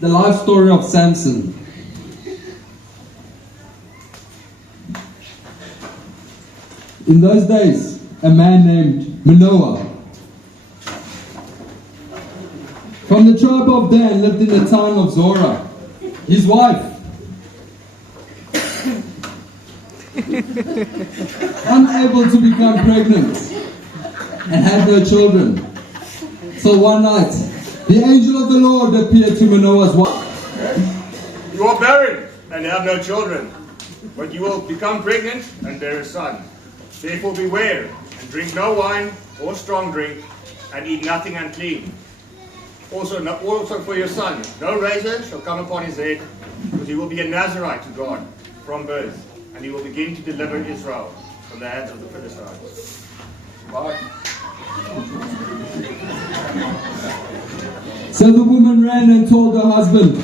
The life story of Samson. In those days, a man named Manoah from the tribe of Dan lived in the town of Zorah. His wife, unable to become pregnant and had no children. So one night, the angel of the Lord appeared to Manoah's wife. You are barren and have no children, but you will become pregnant and bear a son. Therefore beware, and drink no wine or strong drink, and eat nothing unclean. Also for your son, no razor shall come upon his head, because he will be a Nazirite to God from birth, and he will begin to deliver Israel from the hands of the Philistines. Bye. So the woman ran and told her husband,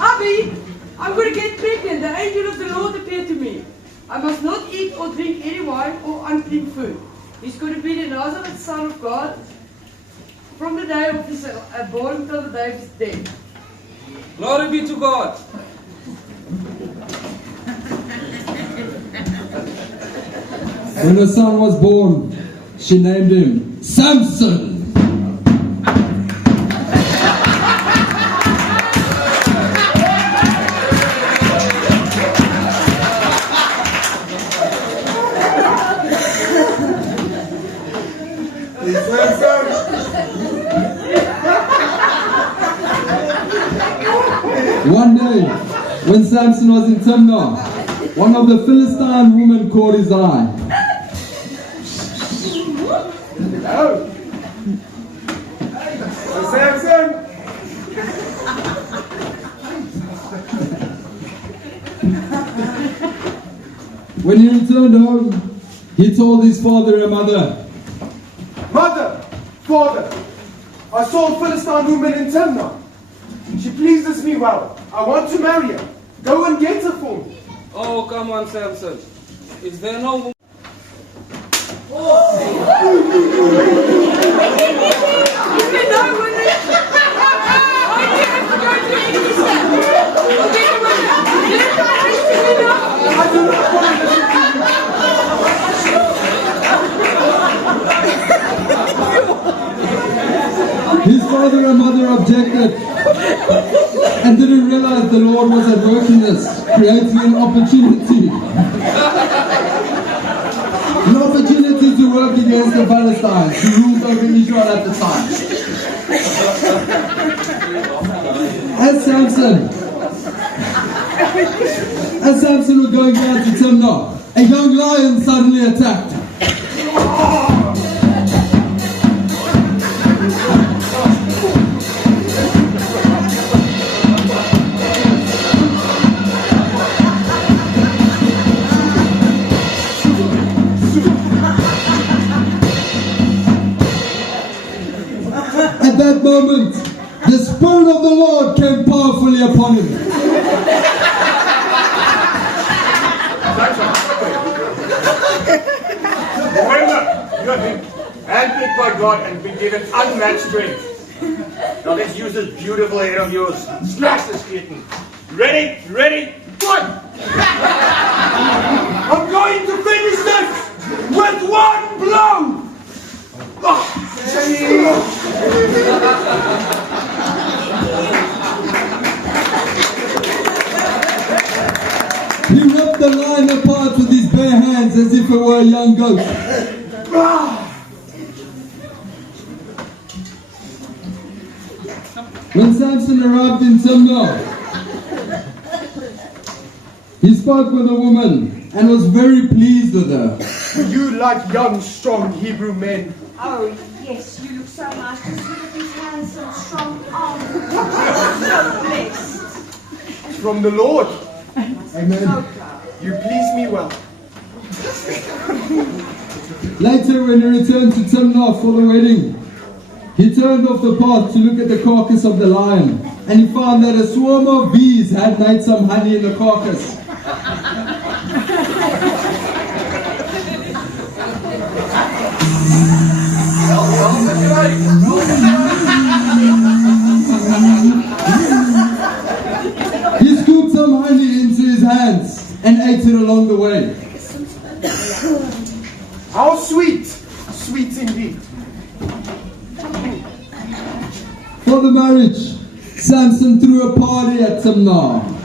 Abby, I'm going to get pregnant. The angel of the Lord appeared to me. I must not eat or drink any wine or unclean food. He's going to be the Nazarite son of God from the day of his born till the day of his death. Glory be to God. When her son was born, she named him Samson. One day, when Samson was in Timnah, one of the Philistine women caught his eye. Hello. Samson. When he returned home, he told his father and mother, Mother, father, I saw a Philistine woman in Timnah. She pleases me well. I want to marry her. Go and get her for me. Oh, come on, Samson. Is there no... his father and mother objected and didn't realize the Lord was at work in this, creating an opportunity. An opportunity to work against the Philistines who ruled over Israel at the time. As Samson was going down to Timnah, a young lion suddenly attacked. At that moment, the Spirit of the Lord came powerfully upon him. Remember, you have been handpicked by God and been given unmatched strength. Now let's use this beautiful head of yours. Smash this kitten. Ready? Ready? One! I'm going to finish this with one blow. He ripped the lion apart with his bare hands as if it were a young goat. When Samson arrived in Timnah, he spoke with the woman and was very pleased with her. You like young, strong Hebrew men. Oh, yes, you look so nice. Just look at these hands and strong arms. So blessed. From the Lord. Amen. So proud. You please me well. Later, when he returned to Timnah for the wedding, he turned off the path to look at the carcass of the lion, and he found that a swarm of bees had made some honey in the carcass. Well, that's right. ate it along the way. How sweet! Sweet indeed. For the marriage, Samson threw a party at Timnah.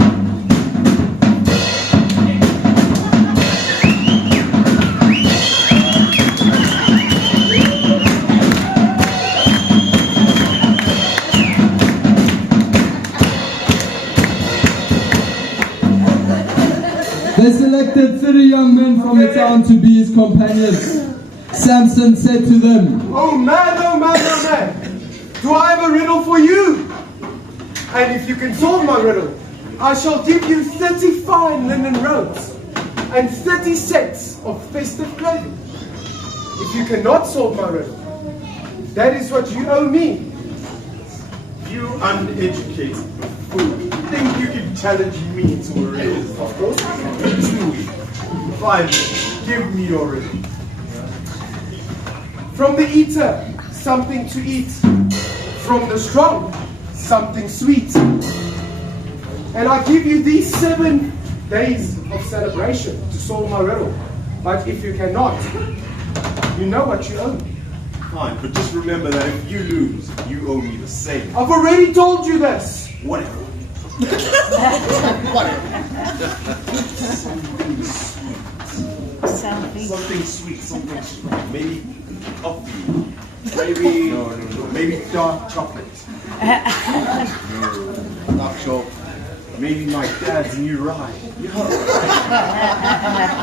They selected 30 young men from the town to be his companions. Samson said to them, Oh man, oh man, oh man! Do I have a riddle for you? And if you can solve my riddle, I shall give you 30 fine linen robes and 30 sets of festive clothing. If you cannot solve my riddle, that is what you owe me. You uneducated fool. Think you can challenge me to a riddle? Of course I can. 5 minutes. Give me your riddle. From the eater, something to eat. From the strong, something sweet. And I give you these 7 days of celebration to solve my riddle. But if you cannot, you know what you owe me. Fine, but just remember that if you lose, you owe me the same. I've already told you this. Whatever. Something sweet, something sweet. Maybe coffee. Maybe no. Maybe dark chocolate. No, dark chocolate. Maybe my dad's new ride.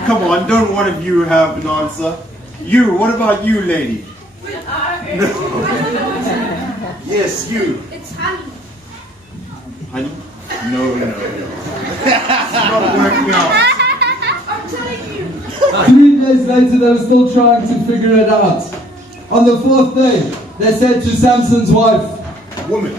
Come on, don't one of you have an answer? You, what about you, lady? No. Yes, you. It's honey. Honey? No. It's not working out. I'm telling you. 3 days later, they were still trying to figure it out. On the 4th day, they said to Samson's wife, Woman,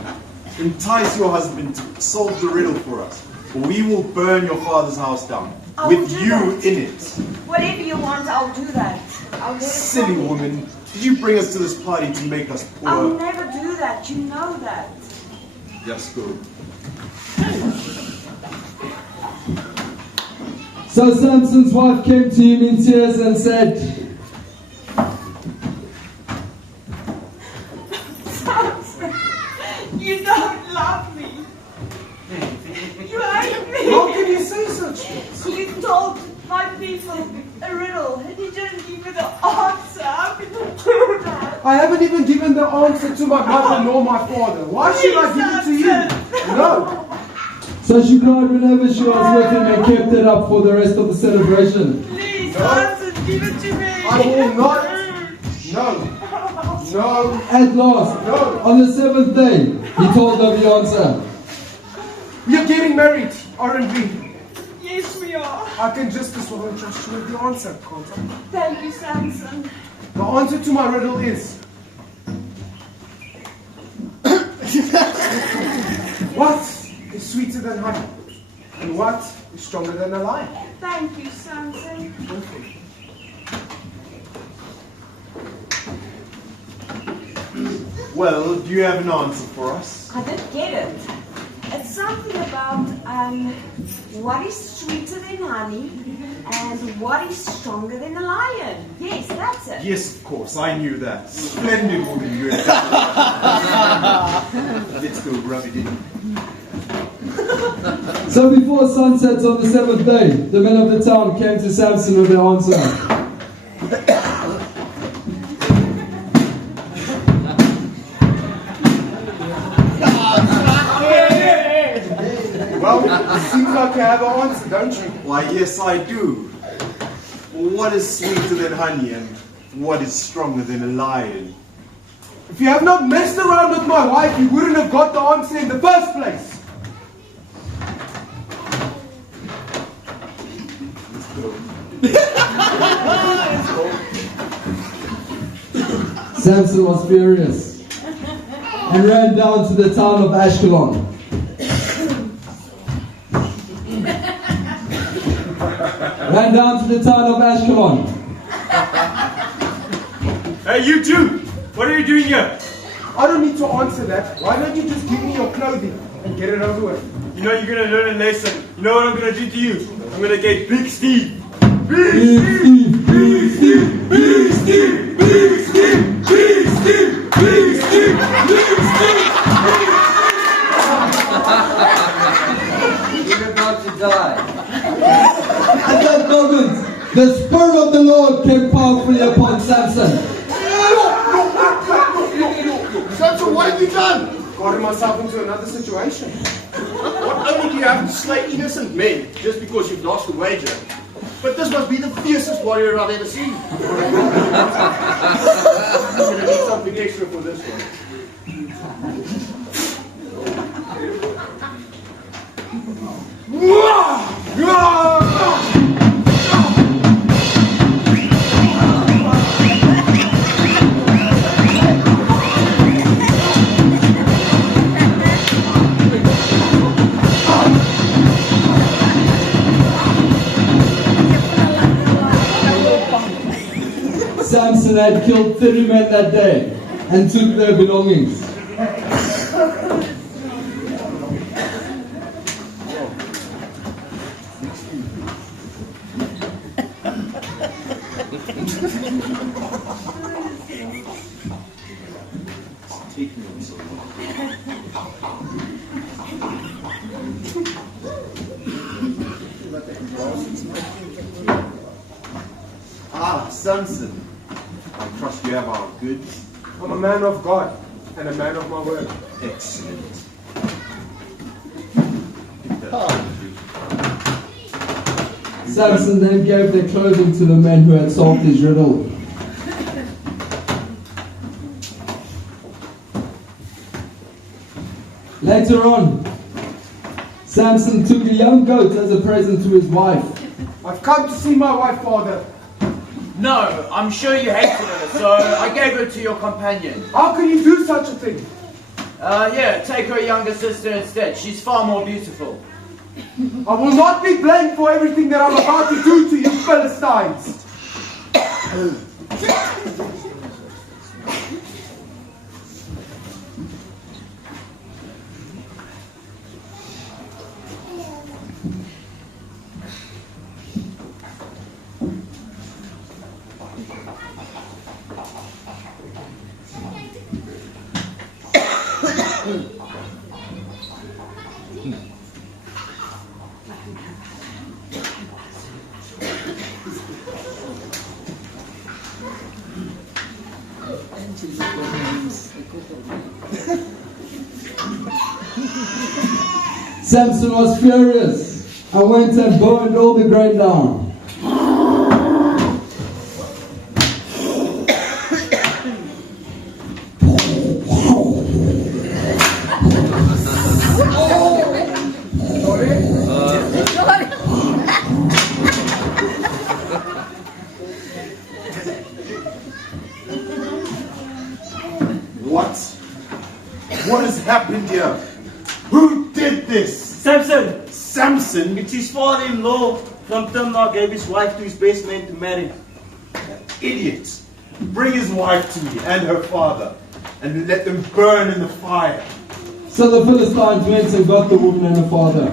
entice your husband to solve the riddle for us, or we will burn your father's house down, I with will do you that. in it. Whatever you want, I'll do that. I'll get it Silly from you. woman, did you bring us to this party to make us I'll poor? never do that. You know that. Just go. So Samson's wife came to him in tears and said, Samson, you don't love me. You hate me. How can you say such things? You told my people a riddle and you didn't give me the answer. How can you do that? I haven't even given the answer to my mother nor my father. Why should I give it to you? No. so she cried whenever she was with him and kept it up for the rest of the celebration. Please, Samson, give it to me. I will not. No. No. At last, No. on the 7th day, he told her the answer. We are getting married, aren't we? Yes, we are. I can just as well trust you with the answer, can't I? Thank you, Samson. The answer to my riddle is... What is sweeter than honey? And what is stronger than a lion? Thank you, Samson. Well, do you have an answer for us? I did get it. It's something about what is sweeter than honey and what is stronger than a lion. Yes, that's it. Yes, of course, I knew that. Splendid woman you have. Let's go rub it in. So before sunset on the 7th day, the men of the town came to Samson with their answer. Well, it seems like you have an answer, don't you? Why, yes, I do. What is sweeter than honey and what is stronger than a lion? If you have not messed around with my wife, you wouldn't have got the answer in the first place. Samson was furious and ran down to the town of Ashkelon. Ran down to the town of Ashkelon. Hey, you two! What are you doing here? I don't need to answer that. Why don't you just give me your clothing and get it over with? You know you're gonna learn a lesson. You know what I'm gonna do to you? I'm I'm gonna get Big Steve. Big Steve, Big Steve, Big Steve, Big Steve, Big Steve, Big Steve, Big Steve. You're about to die. At that moment, the Spirit of the Lord came powerfully upon Samson. Samson, what have you done? Got myself into another situation. Not only do you have to slay innocent men just because you've lost the wager, but this must be the fiercest warrior I've ever seen. I'm going to need something extra for this one. Samson had killed 30 men that day and took their belongings. Ah, Samson. I trust you have our goods. I'm a man of God and a man of my word. Excellent. Samson then gave their clothing to the men who had solved his riddle. Later on, Samson took a young goat as a present to his wife. I've come to see my wife, Father. No, I'm sure you hated her, so I gave her to your companion. How can you do such a thing? Yeah, take her younger sister instead. She's far more beautiful. I will not be blamed for everything that I'm about to do to you Philistines. Samson was furious and went and burned all the grain down. What has happened here? Who did this? Samson! Samson? It's his father-in-law from Timnah gave his wife to his best man to marry. Idiot! Bring his wife to me and her father, and let them burn in the fire. So the Philistines went and got the woman and her father.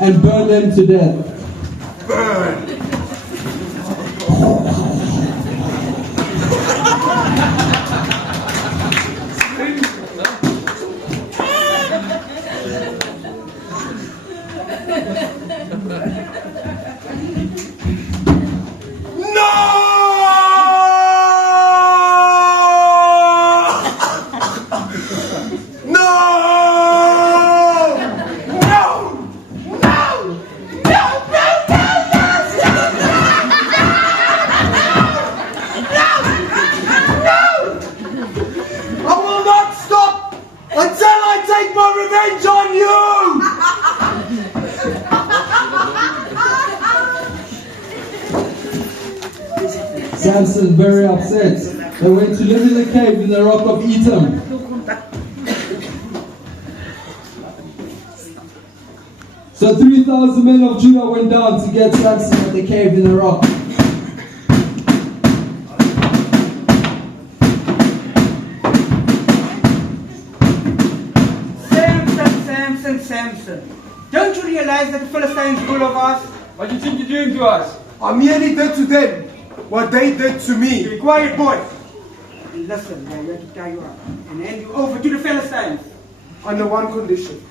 And burned them to death. Burn! Samson, very upset, they went to live in the cave in the rock of Etam. So 3,000 men of Judah went down to get Samson at the cave in the rock. Samson, realize that the Philistines rule over us? What do you think you're doing to us? I merely did to them what they did to me. Be quiet, boys. And listen, we are here to tie you up and hand you over to the Philistines. Under one condition.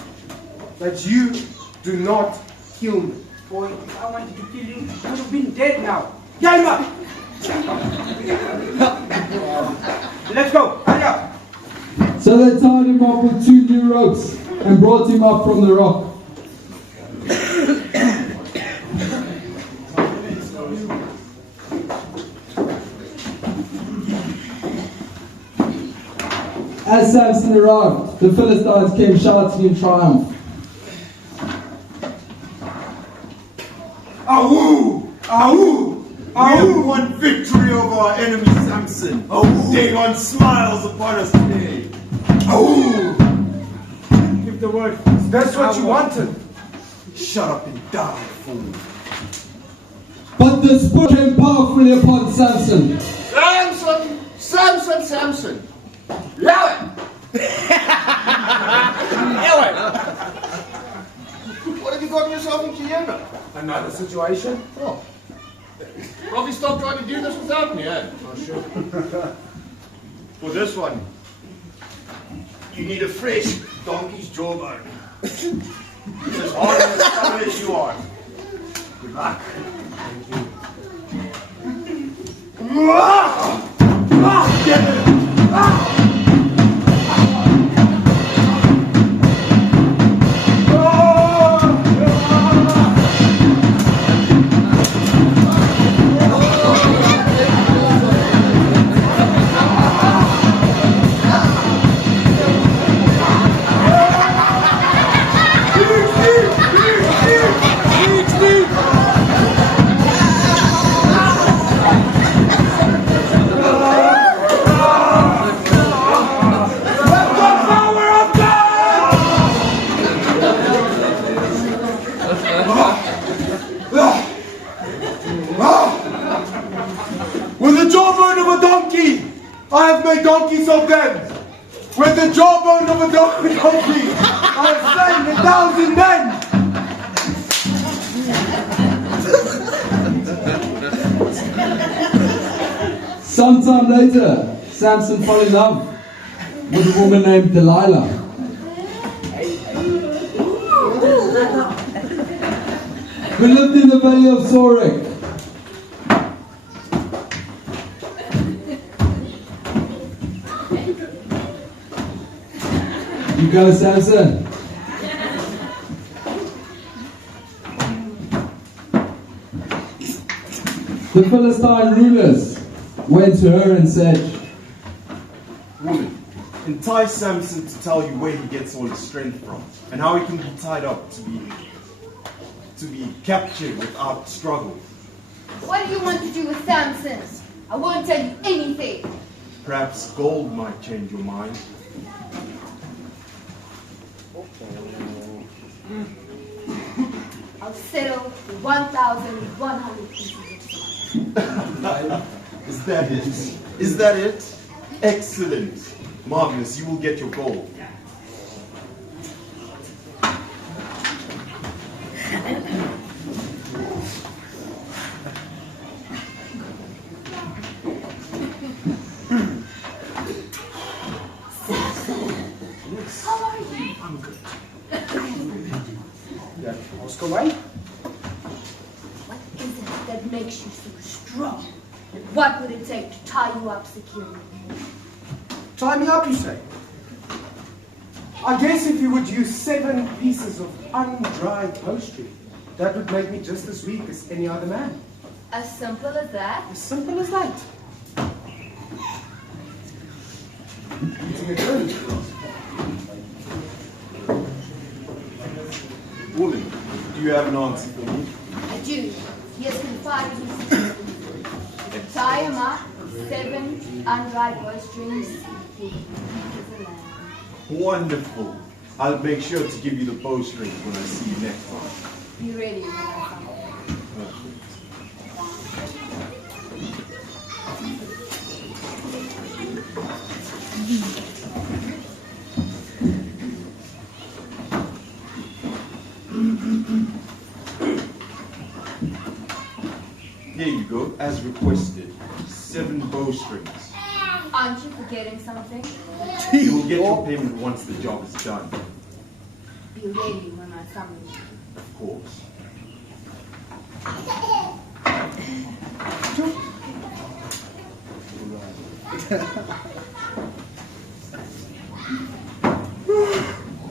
That you do not kill me. Boy, if I wanted to kill you, you would have been dead now. Get him up! Let's go. Hurry up. So they tied him up with 2 new ropes and brought him up from the rock. As Samson arrived, the Philistines came shouting in triumph. Ahoo! Ahoo! We have won victory over our enemy Samson. Dagon smiles upon us today. Ahoo! Give the word. That's what you wanted. Shut up and die, fool. But the Spirit came powerfully upon Samson. Samson! Samson! Samson! Yell it! Yell it! What have you gotten yourself into here now? Another situation? Oh. Probably stop trying to do this without me, eh? Oh, sure. For this one, you need a fresh donkey's jawbone. It's as hard on the stomach as you are. Good luck. Get it! With the jawbone of a donkey, I have made donkeys of them. With the jawbone of a donkey, I have slain 1,000 men. Sometime later, Samson fell in love with a woman named Delilah. Who lived in the valley of Sorek. You go, Samson. The Philistine rulers went to her and said, Woman, entice Samson to tell you where he gets all his strength from, and how he can be tied up to be captured without struggle. What do you want to do with Samson? I won't tell you anything. Perhaps gold might change your mind. I'll settle for 1,100 pieces of silver. Is that it? Is that it? Excellent. Marvelous, you will get your gold. How are you? I'm good. Oscar Wayne? What is it that makes you so strong? What would it take to tie you up securely? Tie me up, you say? I guess if you would use 7 pieces of undried bowstring, that would make me just as weak as any other man. As simple as that? As simple as that. Eating a drink. Woman, do you have an answer for me? I do. He has confided his secret in you. Tie him up with 7 undried bowstrings. He is a lamb. Wonderful. I'll make sure to give you the bowstrings when I see you next time. Be ready when I come. Perfect. Here you go, as requested. 7 bowstrings. Aren't you forgetting something? You will get your payment once the job is done. Be ready when I summon you. Of course.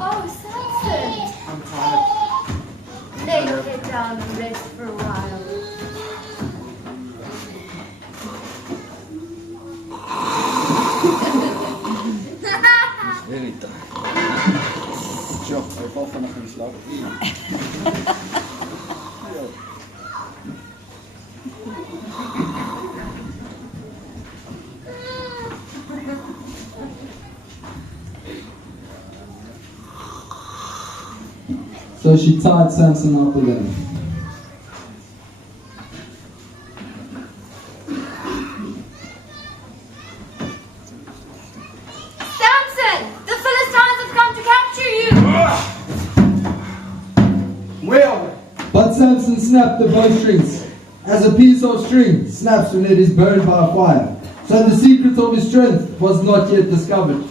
Oh, Samson! I'm tired. Lay your head down and rest for a while. Verita. Zo, hij valt vannacht in slaap. So she tied Samson up again. Samson! The Philistines have come to capture you! Where are we? But Samson snapped the bowstrings, as a piece of string snaps when it is burned by a fire. So the secret of his strength was not yet discovered.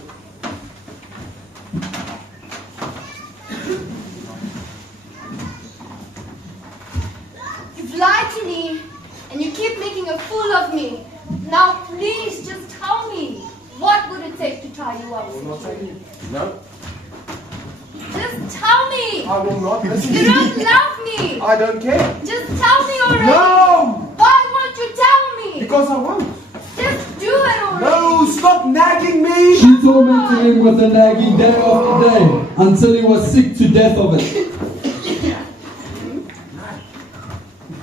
You've lied to me, and you keep making a fool of me. Now please just tell me, what would it take to tie you up? I will not tell you. No. Just tell me! I will not listen. You don't love me! I don't care. Just tell me already! No! Why won't you tell me? Because I won't. Just do it already! No, stop nagging me! She tormented him with a nagging day after day, until he was sick to death of it.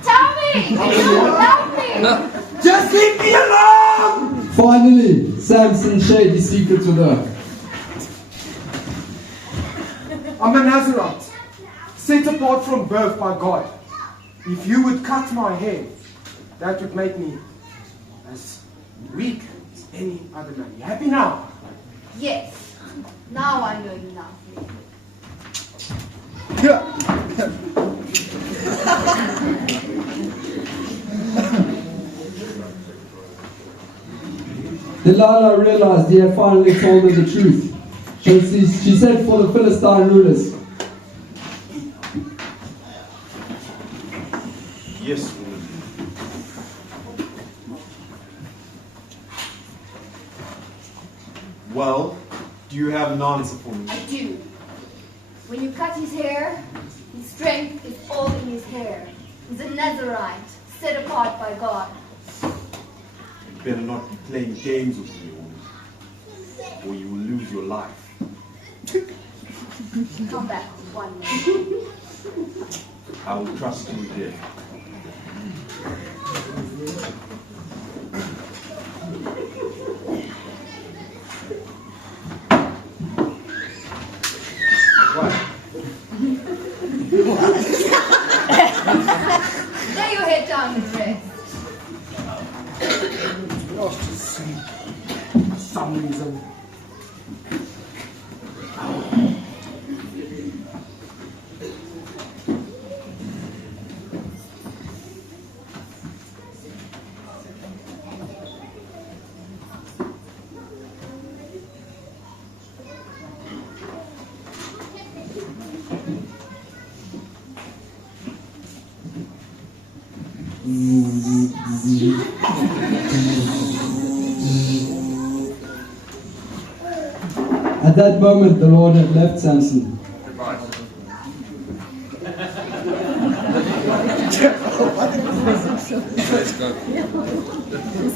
Tell me! You don't love me! Just leave me alone! Finally, Samson shared his secrets with her. I'm a Nazarite, set apart from birth by God. If you would cut my hair, that would make me as weak as any other man. You happy now? Yes. Now I know you love me. Delilah realized he had finally told her the truth. She said for the Philistine rulers, Yes, woman. Well, do you have an answer for me? I do. When you cut his hair, his strength is all in his hair. He's a Nazarite, set apart by God. You better not be playing games with me, woman, or you will lose your life. Come back with 1 minute. I will trust you again. Lay your head down and rest. Lost to sleep for some reason. at that moment the Lord had left Samson. Goodbye. Let's go.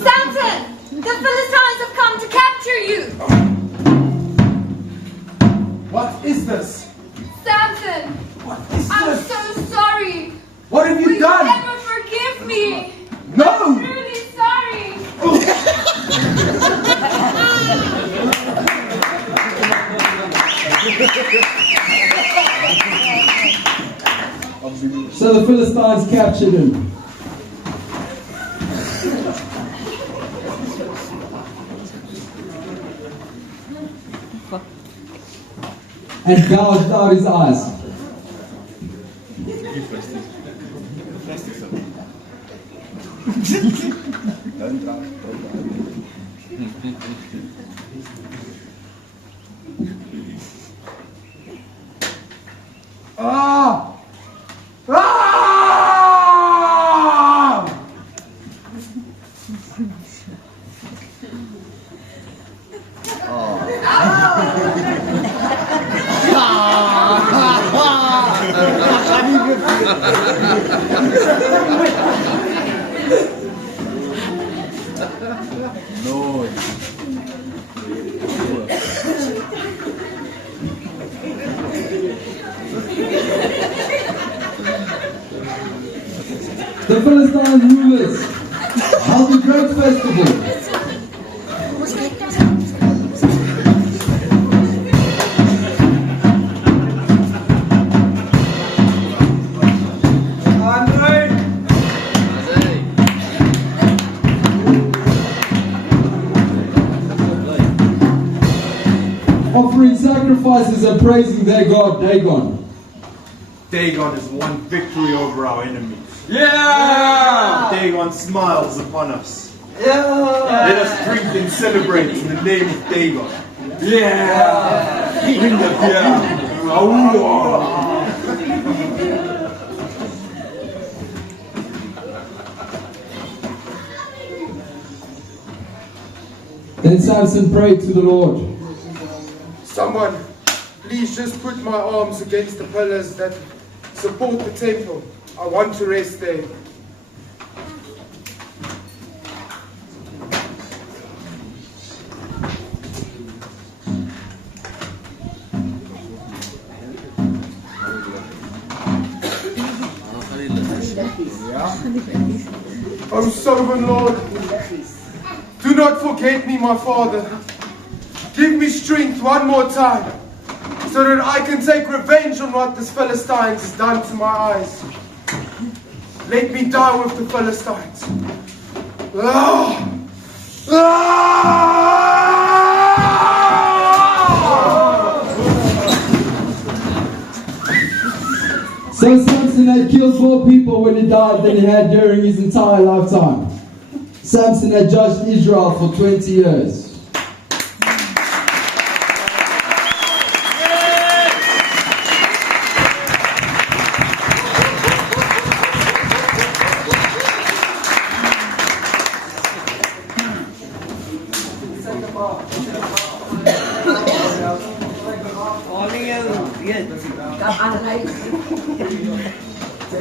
Samson! The Philistines have come to capture you! What is this? Samson! What is I'm this? so sorry! What have you Will you done? ever forgive me? No! I'm really sorry! So the Philistines captured him. And gouged out his eyes. and rulers held a great festival. Offering sacrifices and praising their god, Dagon. Dagon has won victory over our enemies. Yeah! Dagon smiles upon us. Let us drink and celebrate in the name of Dagon. Yeah! Bring the beer. Then Samson prayed to the Lord. Someone, please just put my arms against the pillars that support the temple. I want to rest there. Oh, sovereign Lord, do not forget me, my Father. Give me strength one more time, so that I can take revenge on what this Philistines has done to my eyes. Let me die with the Philistines. Ah! Ah! So Samson had killed more people when he died than he had during his entire lifetime. Samson had judged Israel for 20 years.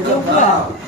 Come on,